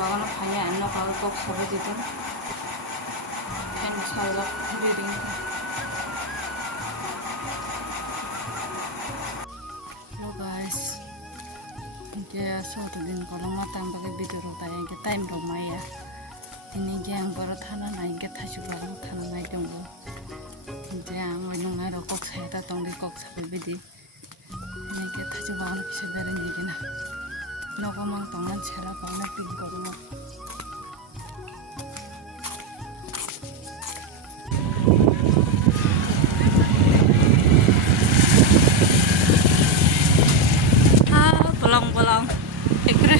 বাগানো খাই আনো কাগজ বক্স সবে দিতাম ফ্যান সাজা ঘুরে দিন Hello guys, ini suatu दिन kalau mau tambah ke video rota yang kita time rumah ya. Ini yang baru tanah naik ke tasuk baru tanah naik dulu. Ini yang menunggu rokok saya datang di kok sampai bedi. Ini ke tasuk baru bisa beren jadi na. Nopo mang tangan cara baru pin korma. Bolong-bolong, ikre.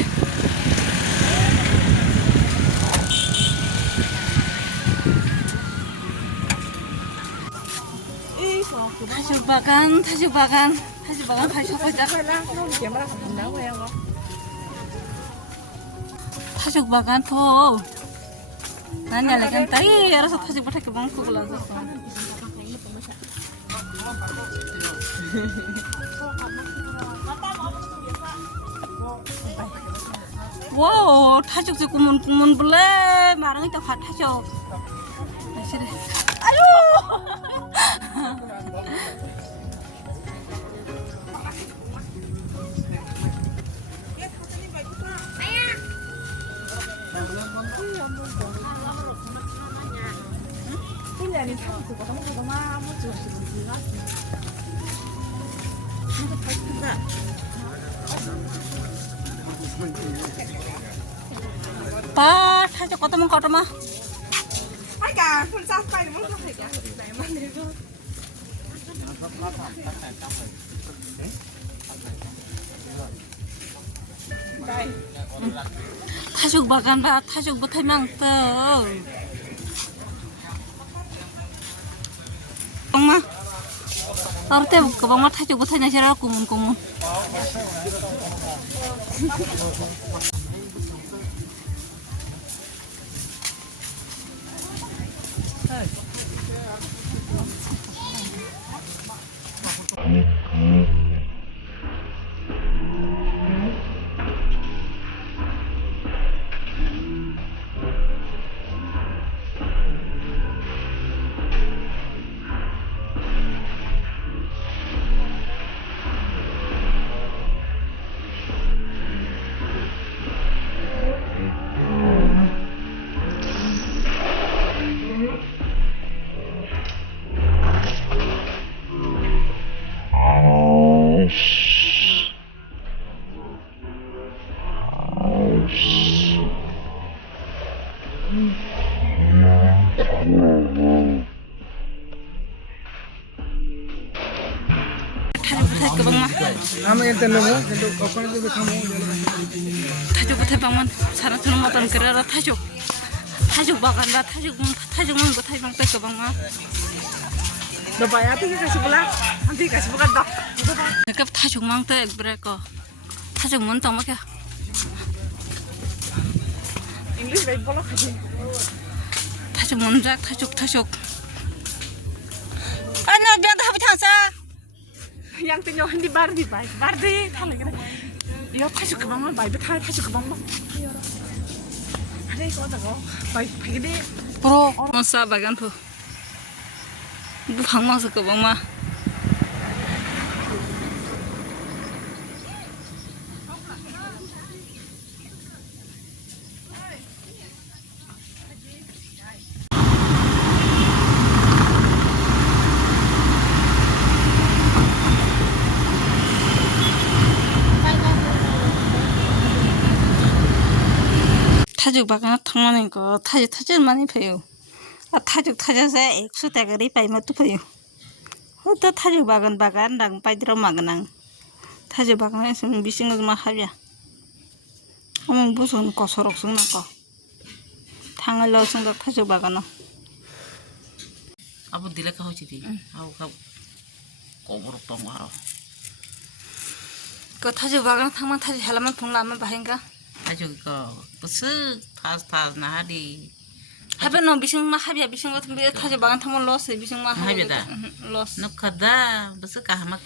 Tasuk bagan, tasuk bagan aja. Tasuk bagan tuh. Nanya lagi tadi, rasa tasuk pakai ke bangku belajar. Wow, tasuk sih kumun boleh, marang itu hot tasuk. Ayo. Pa, tasuk kota mah. Tasuk bagan ba, tasuk butai mangte. Bang arte ke bang mah tasuk butai nasirat kumun. Tasuk butai bangun, sarang sarang matan kerana tasuk bagan dah tasuk mang butai bang pe ke bang mah. Dapat ya tu nanti kasih bukan dah. Nekap tasuk mang tu bereko, tasuk mun tong macam. English baik bolak aja. Tasuk mun jak tasuk. Anak biar dah habis hasa. Yang tunjuk di bar di thalah kira. Ya tasuk ke bang mah baik betul tasuk ke bang mah. Ada kau tak kau baik gede. Pro masa bagan tu. Bukan masa ke bang mah. 타죽 바가나 탕만인 거 타죽 많이 배요. 아 타죽 타져서 액수 대가리 빠이면 또 배요. 또 타죽 바간 랑 빠이들어 마그낭. 타죽 바가나에서 미신 거만 하랴. 어머 무슨 거서록 승나거. 탕을 넣어 생각 타죽 바가나. 아부 딜레카 하지디. 아우 가 꼬부룩 동하러. 그 타주 바강 탕만 타주 할라만 동라만 바행가 아주 그 무슨 타스 나하리 하베 너 비싱마 하비야 비싱 같은 게 타주 바강 탕만 로스 비싱마 하비다. 로스 너카다 무슨 까마